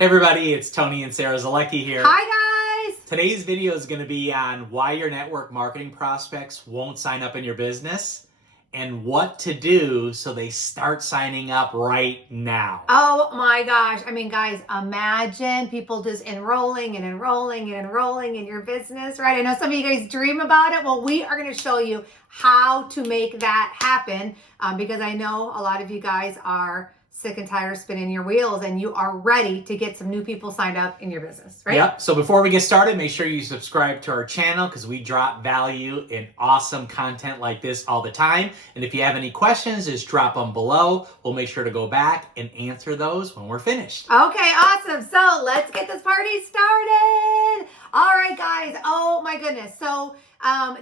Hey everybody, it's Tony and Sarah Zolecki here. Hi guys! Today's video is going to be on why your network marketing prospects won't sign up in your business and what to do so they start signing up right now. Oh my gosh. I mean, guys, imagine people just enrolling and enrolling and enrolling in your business, right? I know some of you guys dream about it. Well, we are going to show you how to make that happen because I know a lot of you guys are sick and tired of spinning your wheels and you are ready to get some new people signed up in your business, right? Yep. So before we get started, make sure you subscribe to our channel because we drop value and awesome content like this all the time. And if you have any questions, just drop them below. We'll make sure to go back and answer those when we're finished. Okay, awesome. So let's get this party started. All right, guys. Oh my goodness. So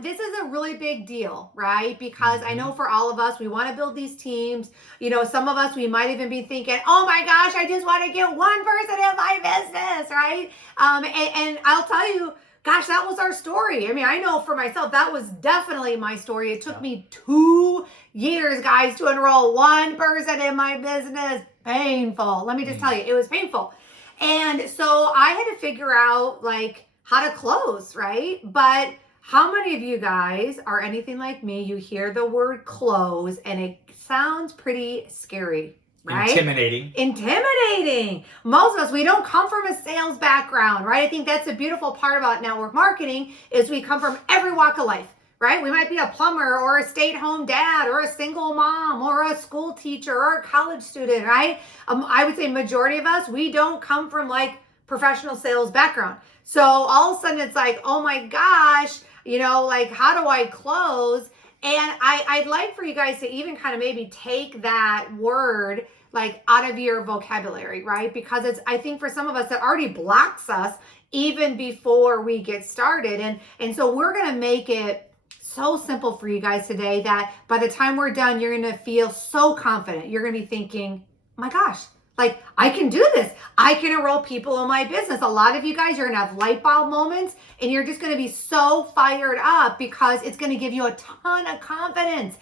this is a really big deal, right? Because I know for all of us, we want to build these teams. You know, some of us, we might even be thinking, oh my gosh, I just want to get one person in my business, right? And I'll tell you, gosh, that was our story. I mean, I know for myself, that was definitely my story. It took me 2 years, guys, to enroll one person in my business. Painful. Let me just tell you, it was painful. And so I had to figure out like how to close, right? But how many of you guys are anything like me? You hear the word close and it sounds pretty scary, right? Intimidating. Most of us, we don't come from a sales background, right? I think that's a beautiful part about network marketing is we come from every walk of life, right? We might be a plumber or a stay-at-home dad or a single mom or a school teacher or a college student, right? I would say majority of us, we don't come from like professional sales background. So all of a sudden it's like, oh my gosh, you know, like how do I close? And I'd like for you guys to even kind of maybe take that word like out of your vocabulary, right? Because it's, I think for some of us that already blocks us even before we get started. And so we're going to make it so simple for you guys today that by the time we're done, you're going to feel so confident. You're going to be thinking, oh my gosh, like I can do this. I can enroll people in my business. A lot of you guys, you're going to have light bulb moments and you're just going to be so fired up because it's going to give you a ton of confidence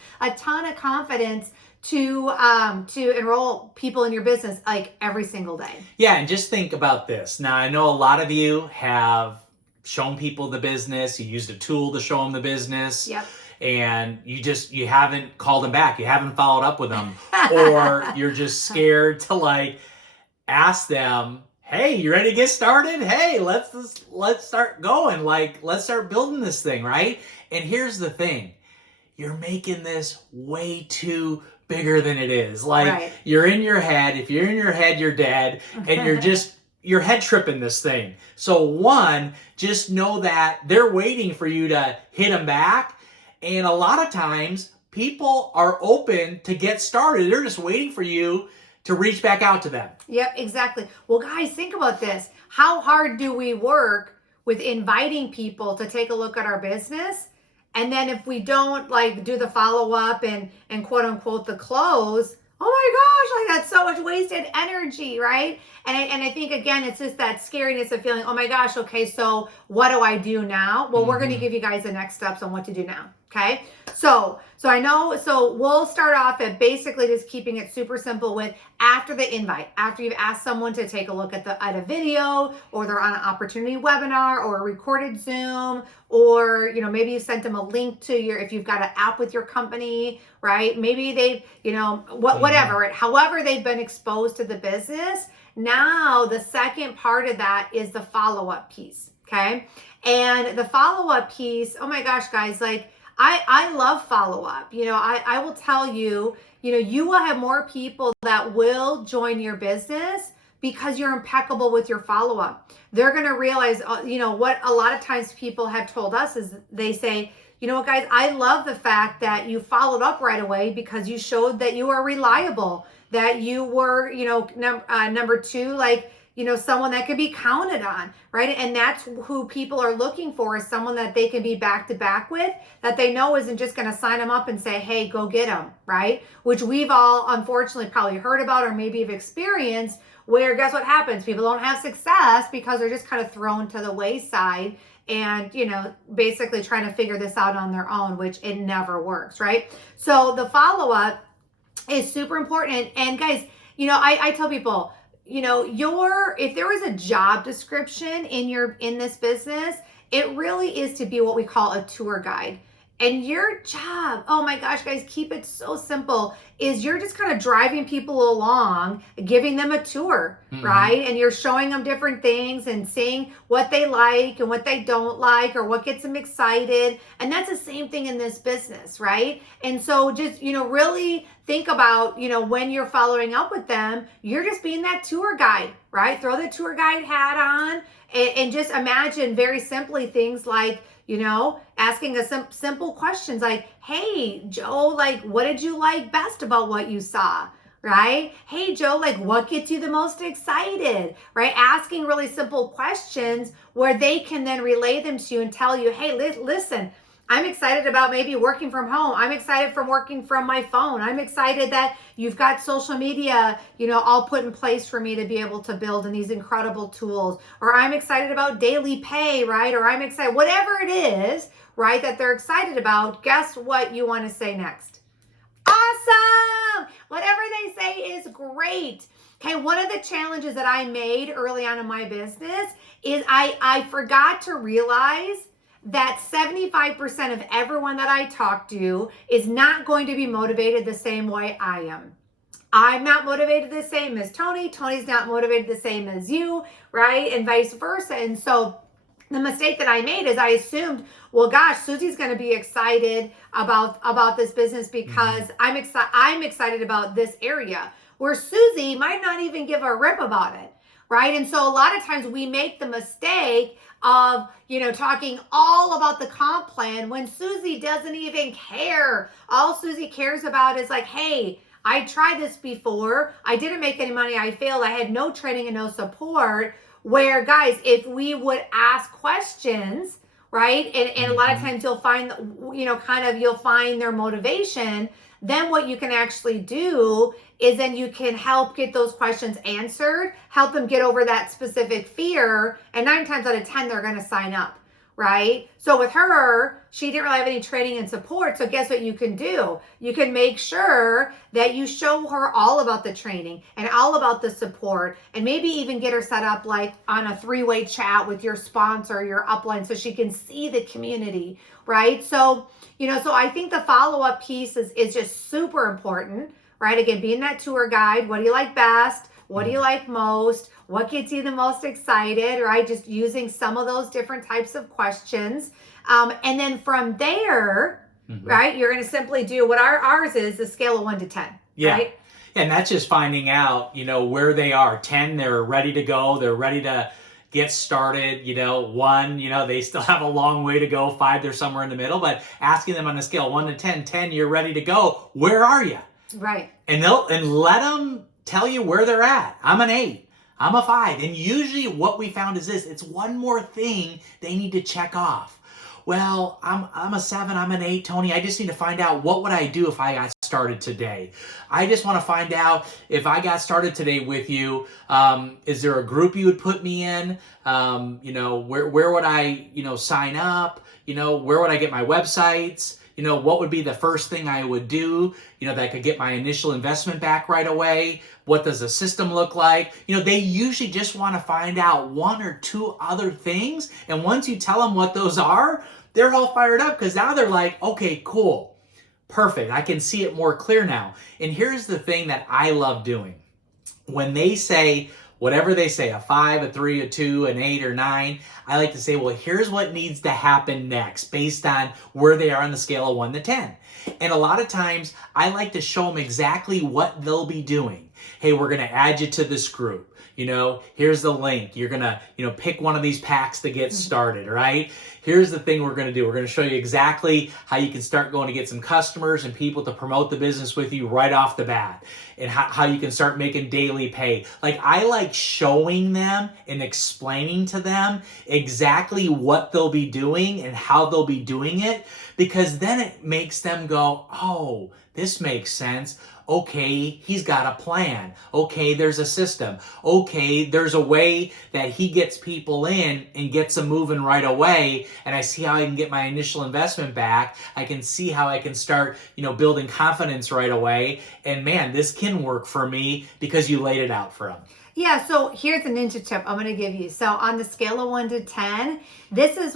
to enroll people in your business like every single day. Yeah, and just think about this. Now, I know a lot of you have shown people the business. You used a tool to show them the business. Yep. And you haven't called them back. You haven't followed up with them. Or you're just scared to like ask them, hey, you ready to get started? Hey, let's start going. Like, let's start building this thing, right? And here's the thing. You're making this way too bigger than it is. Like, right. You're in your head. If you're in your head, you're dead. And you're head tripping this thing. So one, just know that they're waiting for you to hit them back. And a lot of times people are open to get started. They're just waiting for you to reach back out to them. Yep, exactly. Well, guys, think about this. How hard do we work with inviting people to take a look at our business? And then if we don't like do the follow-up and quote unquote the close, oh my gosh, like that's so much wasted energy, right? And I think, again, it's just that scariness of feeling, oh my gosh, okay, so what do I do now? Well, we're going to give you guys the next steps on what to do now, okay? So we'll start off at basically just keeping it super simple with after the invite, after you've asked someone to take a look at a video or they're on an opportunity webinar or a recorded Zoom, or, you know, maybe you sent them a link to if you've got an app with your company, right? Maybe they've, you know, whatever, right? However they've been exposed to the business. Now, the second part of that is the follow-up piece, okay? And the follow-up piece, oh my gosh, guys, like I love follow-up. You know, I will tell you, you know, you will have more people that will join your business because you're impeccable with your follow-up. They're going to realize, you know, what a lot of times people have told us is they say, you know what, guys, I love the fact that you followed up right away because you showed that you are reliable, that you were, you know, number two, like, you know, someone that could be counted on, right? And that's who people are looking for, is someone that they can be back to back with, that they know isn't just going to sign them up and say, hey, go get them, right? Which we've all unfortunately probably heard about or maybe have experienced, where guess what happens? People don't have success because they're just kind of thrown to the wayside and, you know, basically trying to figure this out on their own, which it never works, right? So the follow-up is super important. And guys, you know, I tell people, if there was a job description in this business, it really is to be what we call a tour guide. And your job, oh my gosh, guys, keep it so simple, is you're just kind of driving people along, giving them a tour, right? And you're showing them different things and seeing what they like and what they don't like or what gets them excited. And that's the same thing in this business, right? And so just, really think about, when you're following up with them, you're just being that tour guide, right? Throw the tour guide hat on and just imagine very simply things like, asking a simple questions like, hey, Joe, like, what did you like best about what you saw? Right? Hey, Joe, like, what gets you the most excited? Right? Asking really simple questions where they can then relay them to you and tell you, hey, listen, I'm excited about maybe working from home. I'm excited from working from my phone. I'm excited that you've got social media, all put in place for me to be able to build in these incredible tools. Or I'm excited about daily pay, right? Or I'm excited, whatever it is, right, that they're excited about. Guess what you want to say next? Awesome! Whatever they say is great. Okay, one of the challenges that I made early on in my business is I forgot to realize that 75% of everyone that I talk to is not going to be motivated the same way I am. I'm not motivated the same as Tony. Tony's not motivated the same as you, right? And vice versa. And so the mistake that I made is I assumed, well, gosh, Susie's going to be excited about this business because I'm excited about this area, where Susie might not even give a rip about it, right? And so a lot of times we make the mistake of, talking all about the comp plan when Susie doesn't even care. All Susie cares about is like, hey, I tried this before. I didn't make any money. I failed. I had no training and no support. Where, guys, if we would ask questions, right? And a lot of times you'll find, you'll find their motivation. Then what you can actually do is then you can help get those questions answered, help them get over that specific fear. And 9 times out of 10, they're going to sign up, right? So with her, she didn't really have any training and support. So guess what you can do? You can make sure that you show her all about the training and all about the support, and maybe even get her set up like on a 3-way chat with your sponsor, your upline, so she can see the community, right? So, so I think the follow-up piece is just super important, right? Again, being that tour guide. What do you like best? What do you like most? What gets you the most excited, right? Just using some of those different types of questions. And then from there, right, you're going to simply do what ours is the scale of 1 to 10, right? And that's just finding out, where they are. 10, they're ready to go. They're ready to get started. 1, they still have a long way to go. 5, they're somewhere in the middle. But asking them on a scale 1 to 10, 10, you're ready to go. Where are you? Right. And let them tell you where they're at. I'm an 8. I'm a 5. And usually what we found is this. It's one more thing they need to check off. Well, I'm a 7, I'm an 8, Tony. I just need to find out, what would I do if I got started today? I just want to find out, if I got started today with you, is there a group you would put me in? Where would I, sign up? Where would I get my websites? What would be the first thing I would do, that could get my initial investment back right away? What does the system look like? They usually just want to find out 1 or 2 other things. And once you tell them what those are, they're all fired up, because now they're like, okay, cool, perfect. I can see it more clear now. And here's the thing that I love doing. When they say, whatever they say, a 5, a 3, a 2, an 8, or 9, I like to say, well, here's what needs to happen next based on where they are on the scale of 1 to 10. And a lot of times I like to show them exactly what they'll be doing. Hey, we're going to add you to this group. Here's the link. You're going to, pick one of these packs to get started, right? Here's the thing we're going to do. We're going to show you exactly how you can start going to get some customers and people to promote the business with you right off the bat, and how you can start making daily pay. Like, I like showing them and explaining to them exactly what they'll be doing and how they'll be doing it, because then it makes them go, oh, this makes sense. Okay, he's got a plan. Okay, there's a system. Okay, there's a way that he gets people in and gets them moving right away. And I see how I can get my initial investment back. I can see how I can start, building confidence right away. And man, this can work for me because you laid it out for him. Yeah, so here's a ninja tip I'm going to give you. So on the scale of 1 to 10, this is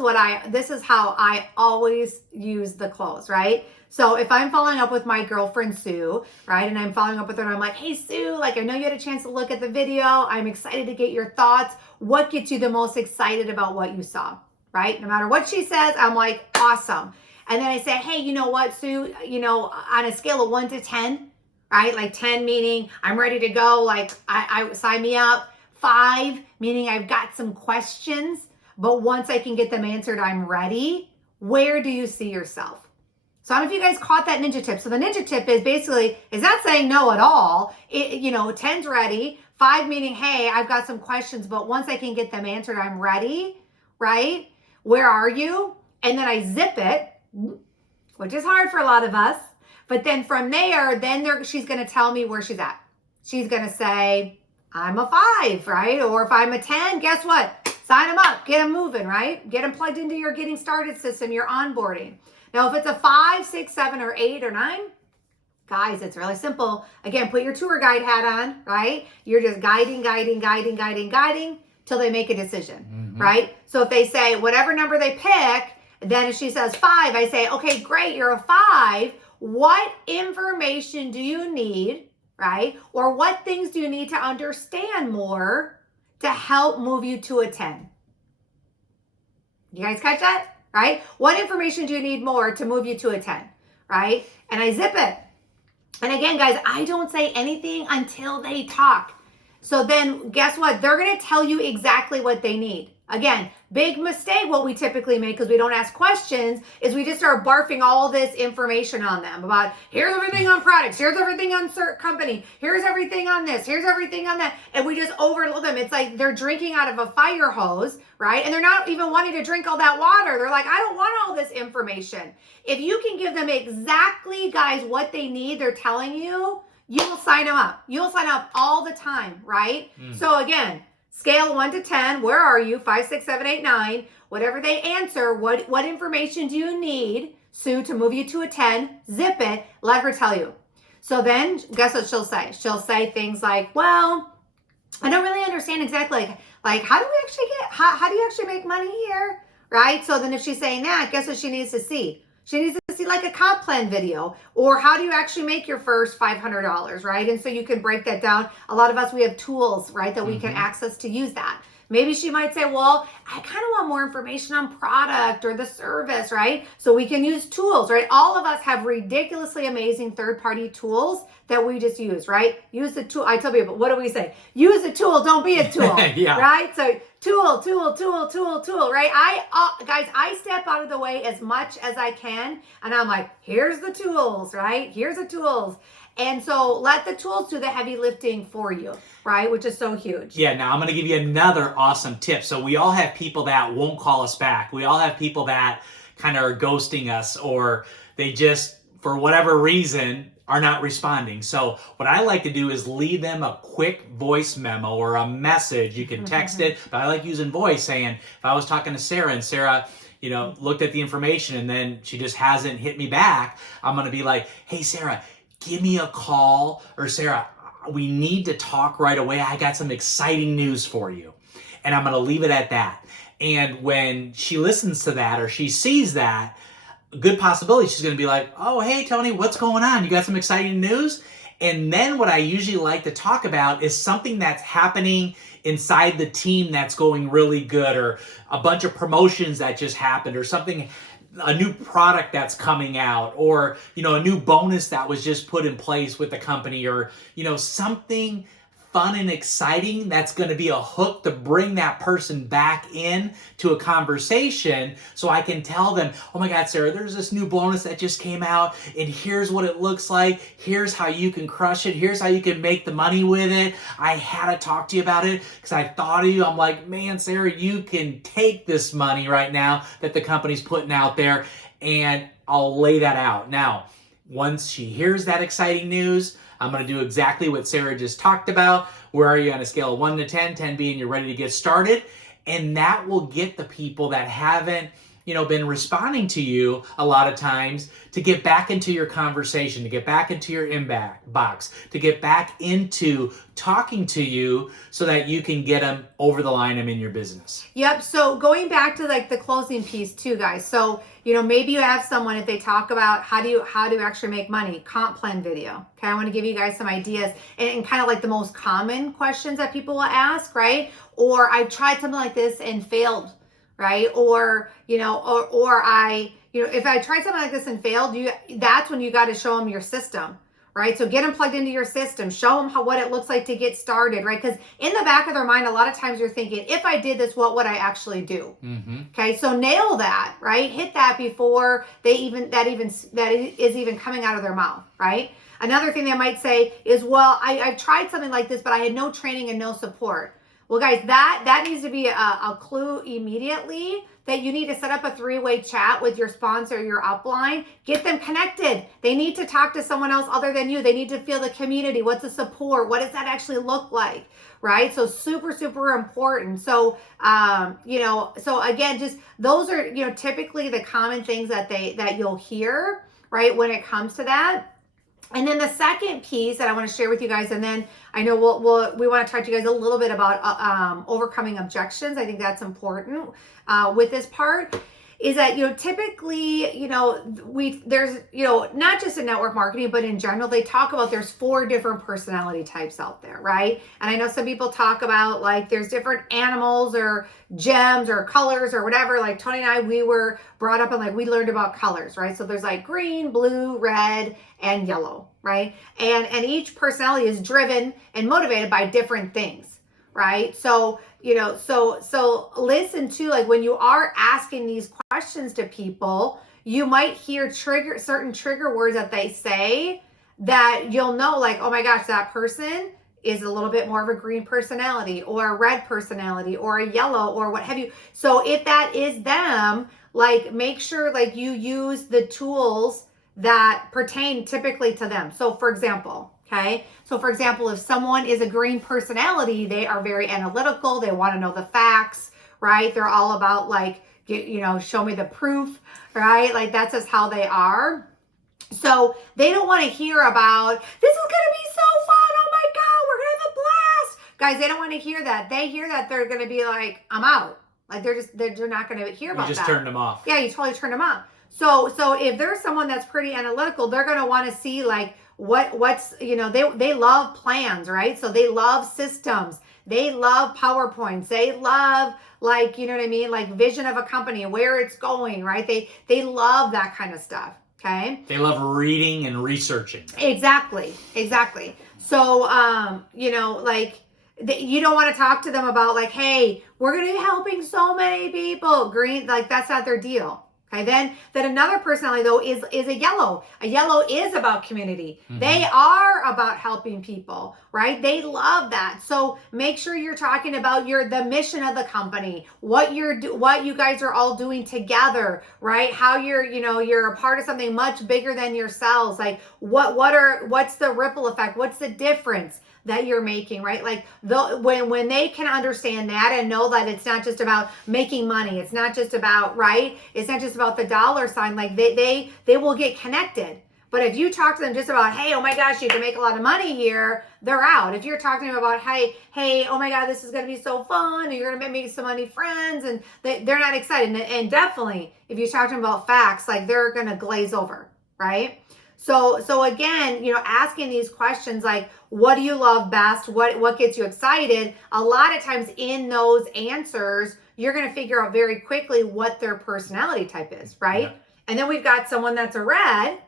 how I always use the close, right? So if I'm following up with my girlfriend Sue, right, and I'm following up with her and I'm like, hey Sue, like I know you had a chance to look at the video. I'm excited to get your thoughts. What gets you the most excited about what you saw, right? No matter what she says, I'm like, awesome. And then I say, hey, you know what, Sue, on a scale of 1 to 10, right? Like 10 meaning I'm ready to go, like I sign me up. 5 meaning I've got some questions, but once I can get them answered, I'm ready. Where do you see yourself? So I don't know if you guys caught that ninja tip. So the ninja tip is not saying no at all. 10's ready. 5 meaning, hey, I've got some questions, but once I can get them answered, I'm ready, right? Where are you? And then I zip it, which is hard for a lot of us. But then from there, she's going to tell me where she's at. She's going to say, I'm a 5, right? Or if I'm a 10, guess what? Sign them up, get them moving, right? Get them plugged into your getting started system, your onboarding. Now, if it's a 5, 6, 7, or 8, or 9, guys, it's really simple. Again, put your tour guide hat on, right? You're just guiding till they make a decision, right? So if they say whatever number they pick, then if she says 5, I say, okay, great, you're a 5. What information do you need, right? Or what things do you need to understand more to help move you to a 10? You guys catch that? Right? What information do you need more to move you to a 10? Right? And I zip it. And again, guys, I don't say anything until they talk. So then guess what? They're going to tell you exactly what they need. Again, big mistake what we typically make because we don't ask questions is we just start barfing all this information on them about here's everything on products, here's everything on company, here's everything on this, here's everything on that. And we just overload them. It's like they're drinking out of a fire hose, right? And they're not even wanting to drink all that water. They're like, I don't want all this information. If you can give them exactly, guys, what they need, they're telling you, you will sign them up. You'll sign up all the time, right? So again, scale 1 to 10, where are you? 5, 6, 7, 8, 9. Whatever they answer, what information do you need, Sue, to move you to a 10? Zip it, let her tell you. So then, guess what she'll say? She'll say things like, well, I don't really understand exactly, like how do you actually make money here, right? So then if she's saying that, guess what she needs to see? She needs to see like a comp plan video, or how do you actually make your first $500, right? And so you can break that down. A lot of us, we have tools, right, that we can access to use that. Maybe she might say, well, I kind of want more information on product or the service, right? So we can use tools, right? All of us have ridiculously amazing third-party tools that we just use, right? Use the tool. I tell people, what do we say? Use a tool, don't be a tool, Yeah. right? So tool, right? Guys, I step out of the way as much as I can, and I'm like, here's the tools, right? Here's the tools. And so let the tools do the heavy lifting for you, right? Which is so huge. Yeah, now I'm going to give you another awesome tip. So we all have people that won't call us back. We all have people that kind of are ghosting us, or they just, for whatever reason, are not responding. So what I like to do is leave them a quick voice memo or a message. You can text it, but I like using voice, saying, if I was talking to Sarah and Sarah, looked at the information and then she just hasn't hit me back, I'm going to be like, hey, Sarah, give me a call, or Sarah, we need to talk right away. I got some exciting news for you. And I'm going to leave it at that. And when she listens to that or she sees that, a good possibility she's going to be like, oh, hey, Tony, what's going on? You got some exciting news? And then what I usually like to talk about is something that's happening inside the team that's going really good, or a bunch of promotions that just happened, or something, a new product that's coming out, or, a new bonus that was just put in place with the company, or, something fun and exciting that's going to be a hook to bring that person back in to a conversation, so I can tell them, oh my God, Sarah, there's this new bonus that just came out, and here's what it looks like. Here's how you can crush it. Here's how you can make the money with it. I had to talk to you about it because I thought of you. I'm like, man, Sarah, you can take this money right now that the company's putting out there, and I'll lay that out. Now, once she hears that exciting news, I'm going to do exactly what Sarah just talked about. Where are you on a scale of 1 to 10? 10 being you're ready to get started. And that will get the people that haven't, been responding to you a lot of times, to get back into your conversation, to get back into your inbox, to get back into talking to you so that you can get them over the line and in your business. Yep. So going back to like the closing piece too, guys. So, maybe you have someone, if they talk about how to actually make money, comp plan video. Okay. I want to give you guys some ideas and kind of like the most common questions that people will ask, right? Or I've tried something like this and failed, right? Or, or I, if I tried something like this and failed, that's when you got to show them your system, right? So get them plugged into your system, show them what it looks like to get started, right? Because in the back of their mind, a lot of times you're thinking, if I did this, what would I actually do? Mm-hmm. Okay. So nail that, right? Hit that before that is even coming out of their mouth, right? Another thing they might say is, well, I've tried something like this, but I had no training and no support. Well, guys, that needs to be a clue immediately that you need to set up a 3-way chat with your sponsor, your upline. Get them connected. They need to talk to someone else other than you. They need to feel the community. What's the support? What does that actually look like? Right? So super, super important. So, so again, just those are, typically the common things that you'll hear, right? When it comes to that. And then the second piece that I want to share with you guys, and then I know we want to talk to you guys a little bit about overcoming objections. I think that's important with this part, is that typically there's not just in network marketing, but in general they talk about there's 4 different personality types out there, right? And I know some people talk about like there's different animals or gems or colors or whatever. Like Tony and I, we were brought up on like we learned about colors, right? So there's like green, blue, red, and yellow, right? And each personality is driven and motivated by different things, right? So so listen to, like, when you are asking these questions to people, you might hear certain trigger words that they say that you'll know, like, oh my gosh, that person is a little bit more of a green personality or a red personality or a yellow or what have you. So if that is them, like, make sure like you use the tools that pertain typically to them. So for example, if someone is a green personality, they are very analytical. They want to know the facts, right? They're all about like, show me the proof, right? Like that's just how they are. So they don't want to hear about, this is going to be so fun. Oh my God, we're going to have a blast. Guys, they don't want to hear that. They hear that, they're going to be like, I'm out. Like they're not going to hear about that. You just turned them off. Yeah, you totally turned them off. So if there's someone that's pretty analytical, they're going to want to see like what's, they love plans, right? So they love systems. They love PowerPoints. They love like, like vision of a company, where it's going, right? They love that kind of stuff. Okay. They love reading and researching. Exactly. So, like you don't want to talk to them about like, hey, we're going to be helping so many people. Green, like that's not their deal. Okay, then another personality though is a yellow. A yellow is about community. Mm-hmm. They are about helping people, right? They love that. So make sure you're talking about the mission of the company, what you guys are all doing together, right? How you're a part of something much bigger than yourselves. Like what's the ripple effect? What's the difference that you're making, right? Like when they can understand that and know that it's not just about making money, it's not just about, right? It's not just about the dollar sign. Like they will get connected. But if you talk to them just about, hey, oh my gosh, you can make a lot of money here, they're out. If you're talking to them about, hey, oh my God, this is going to be so fun, and you're going to make so many friends, and they're not excited. And definitely, if you talk to them about facts, like they're going to glaze over, right? So again, asking these questions like, what do you love best? What gets you excited? A lot of times in those answers, you're going to figure out very quickly what their personality type is, right? Yeah. And then we've got someone that's a red,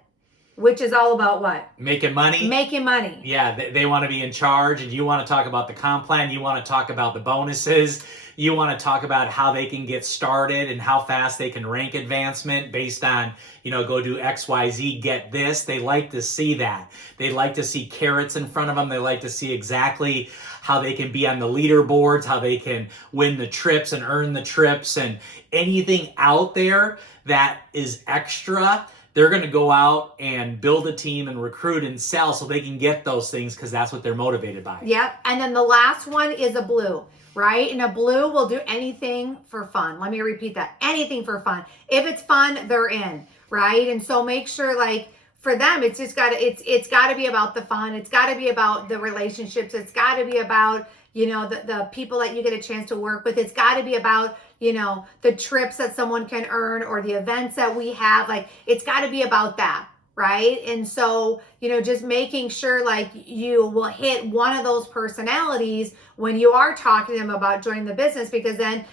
which is all about what? Making money. Making money. Yeah, they want to be in charge, and you want to talk about the comp plan. You want to talk about the bonuses. You want to talk about how they can get started and how fast they can rank advancement based on, go do X, Y, Z, get this. They like to see that. They like to see carrots in front of them. They like to see exactly how they can be on the leaderboards, how they can win the trips and earn the trips, and anything out there that is extra. They're going to go out and build a team and recruit and sell so they can get those things because that's what they're motivated by. Yep. And then the last one is a blue. right? And a blue will do anything for fun. Let me repeat that. Anything for fun. If it's fun, they're in, right? And so make sure, like, for them, it's just it's got to be about the fun. It's got to be about the relationships. It's got to be about, the people that you get a chance to work with. It's got to be about, the trips that someone can earn or the events that we have. Like, it's got to be about that, right? And so, just making sure, like, you will hit one of those personalities when you are talking to them about joining the business, because then,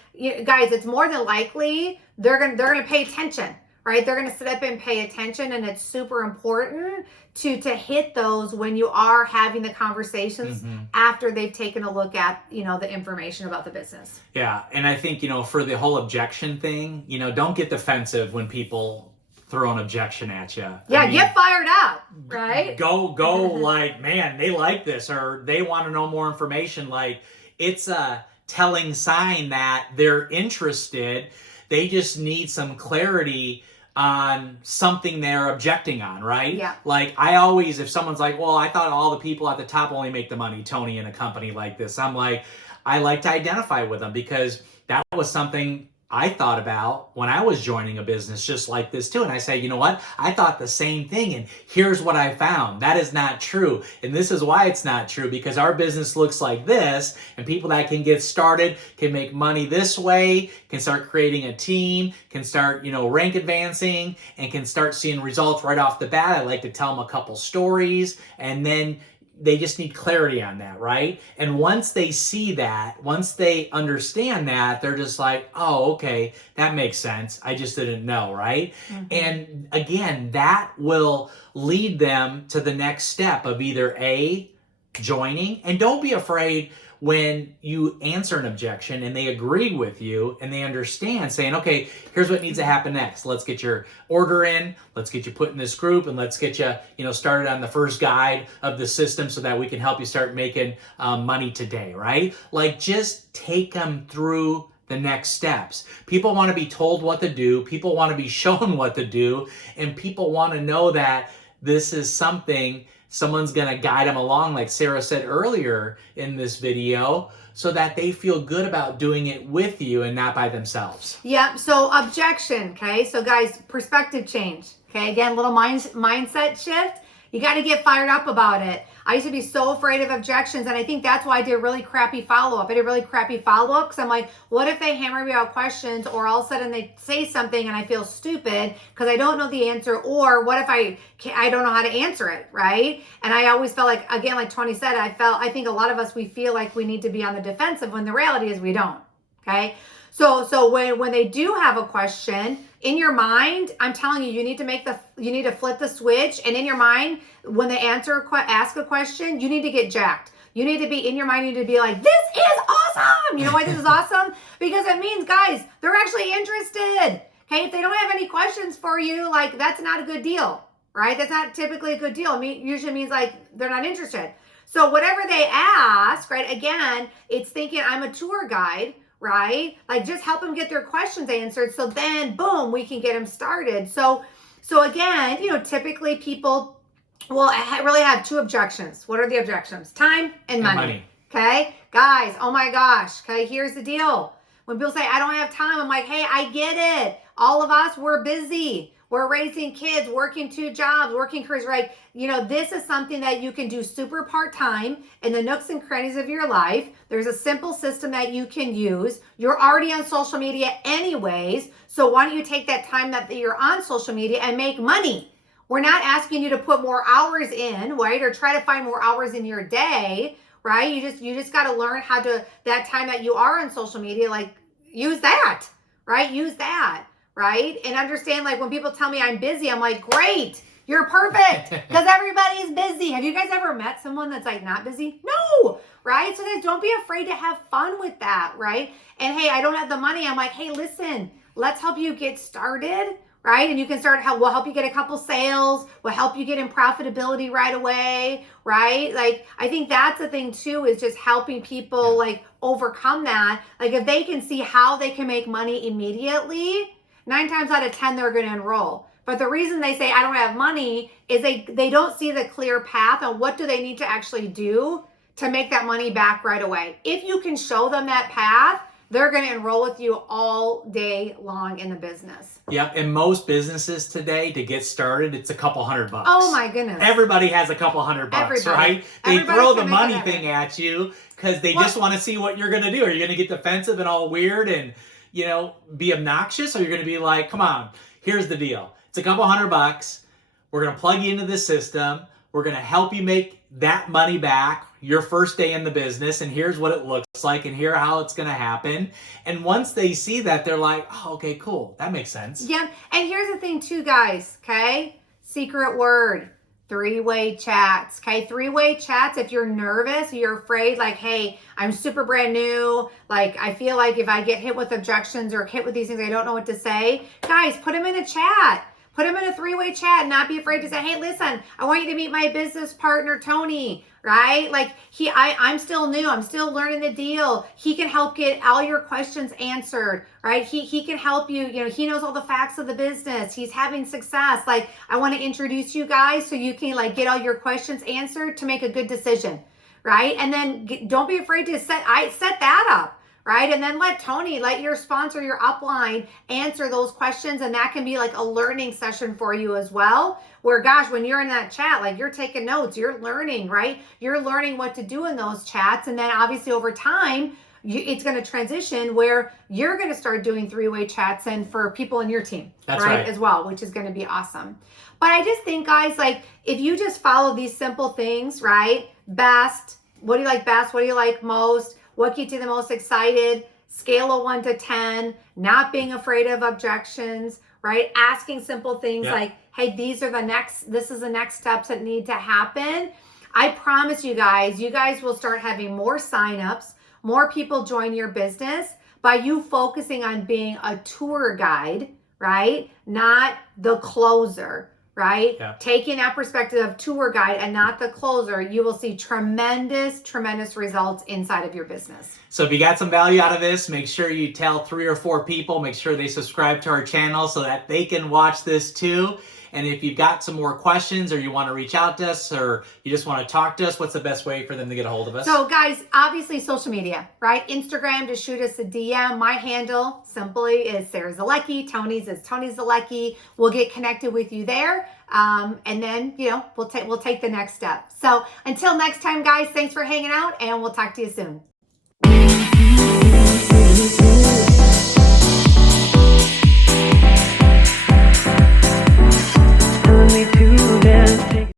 guys, it's more than likely they're gonna pay attention, right? They're going to sit up and pay attention, and it's super important to hit those when you are having the conversations after they've taken a look at, the information about the business. Yeah, and I think, for the whole objection thing, don't get defensive when people throw an objection at you. Yeah, get fired up, right? Go like, man, they like this, or they want to know more information. Like, it's a telling sign that they're interested. They just need some clarity on something they're objecting on, right? Yeah. Like, I always, if someone's like, well, I thought all the people at the top only make the money, Tony, in a company like this, I'm like, I like to identify with them, because that was something I thought about when I was joining a business just like this too. And I say, you know what? I thought the same thing, and here's what I found. That is not true. And this is why it's not true, because our business looks like this, and people that can get started can make money this way, can start creating a team, can start, rank advancing, and can start seeing results right off the bat. I like to tell them a couple stories, and then they just need clarity on that, right? And once they see that, once they understand that, they're just like, oh, okay, that makes sense. I just didn't know, right? And again, that will lead them to the next step of either A, joining, and don't be afraid when you answer an objection and they agree with you and they understand, saying, okay, here's what needs to happen next. Let's get your order in, let's get you put in this group, and let's get you, started on the first guide of the system so that we can help you start making money today, right? Like, just take them through the next steps. People want to be told what to do. People want to be shown what to do. And people want to know that this is something someone's going to guide them along, like Sarah said earlier in this video, so that they feel good about doing it with you and not by themselves. Yep. So objection. Okay. So guys, perspective change. Okay. Again, little mindset shift. You got to get fired up about it. I used to be so afraid of objections, and I think that's why I did really crappy follow-up. I did really crappy follow-up because I'm like, what if they hammer me out questions, or all of a sudden they say something and I feel stupid because I don't know the answer, or what if I don't know how to answer it, right? And I always felt like, again, like Tony said, I think a lot of us, we feel like we need to be on the defensive when the reality is we don't, okay? So when they do have a question, in your mind, I'm telling you, you need to flip the switch. And in your mind, when they ask a question, you need to get jacked. You need to be in your mind, you need to be like, this is awesome. You know why this is awesome? Because it means, guys, they're actually interested. Okay. If they don't have any questions for you, like, that's not a good deal, right? That's not typically a good deal. Usually means like they're not interested. So whatever they ask, right? Again, it's thinking I'm a tour guide, right? Like, just help them get their questions answered. So then, boom, we can get them started. So again, typically people will really have two objections. What are the objections? Time and money. Okay, guys, oh my gosh. Okay, here's the deal. When people say, I don't have time, I'm like, hey, I get it. All of us, we're busy. We're raising kids, working 2 jobs, working careers, right? This is something that you can do super part-time in the nooks and crannies of your life. There's a simple system that you can use. You're already on social media anyways. So why don't you take that time that you're on social media and make money? We're not asking you to put more hours in, right? Or try to find more hours in your day, right? You just got to learn how to, that time that you are on social media, like, use that, right? Use that. Right? And understand, like, when people tell me I'm busy, I'm like, great, you're perfect, because everybody's busy. Have you guys ever met someone that's like not busy? No, right? So guys, don't be afraid to have fun with that, right? And hey, I don't have the money. I'm like, hey, listen, let's help you get started, right? And you can we'll help you get a couple sales. We'll help you get in profitability right away, right? Like, I think that's the thing too, is just helping people like overcome that. Like, if they can see how they can make money immediately, 9 times out of 10, they're going to enroll. But the reason they say I don't have money is they don't see the clear path on what do they need to actually do to make that money back right away. If you can show them that path, they're going to enroll with you all day long in the business. Yep. And most businesses today, to get started, it's a couple $100. Oh my goodness. Everybody has a couple $100, right? They throw the money thing at you because they just want to see what you're going to do. Are you going to get defensive and all weird and, be obnoxious? Or you're going to be like, come on, here's the deal. It's a couple $100. We're going to plug you into the system. We're going to help you make that money back your first day in the business, and here's what it looks like, and here how it's going to happen. And once they see that, they're like, oh, okay, cool. That makes sense. Yeah. And here's the thing too, guys, okay? Secret word, three-way chats, okay? Three-way chats, if you're nervous, you're afraid, like, hey, I'm super brand new. Like, I feel like if I get hit with objections or hit with these things, I don't know what to say. Guys, put them in a chat. Put them in a three-way chat and not be afraid to say, hey, listen, I want you to meet my business partner, Tony, right? Like I'm still new. I'm still learning the deal. He can help get all your questions answered, right? He can help you. He knows all the facts of the business. He's having success. Like, I want to introduce you guys so you can get all your questions answered to make a good decision, right? And then don't be afraid to set that up. Right? And then let your sponsor, your upline, answer those questions. And that can be like a learning session for you as well. Where, gosh, when you're in that chat, you're taking notes, you're learning, right? You're learning what to do in those chats. And then obviously over time, it's going to transition where you're going to start doing three-way chats and for people in your team, That's right, as well, which is going to be awesome. But I just think, guys, if you just follow these simple things, right? Best, what do you like best? What do you like most? What gets you the most excited? Scale of 1 to 10, not being afraid of objections, right? Asking simple things like, hey, this is the next steps that need to happen. I promise you guys will start having more signups, more people join your business by you focusing on being a tour guide, right? Not the closer. Right? Yeah. Taking that perspective of tour guide and not the closer, you will see tremendous, tremendous results inside of your business. So if you got some value out of this, make sure you tell 3 or 4 people, make sure they subscribe to our channel so that they can watch this too. And if you've got some more questions or you want to reach out to us or you just want to talk to us, what's the best way for them to get a hold of us? So guys, obviously social media, right? Instagram, just shoot us a DM. My handle simply is Sarah Zolecki. Tony's is Tony Zolecki. We'll get connected with you there. And then, we'll take the next step. So until next time, guys, thanks for hanging out and we'll talk to you soon.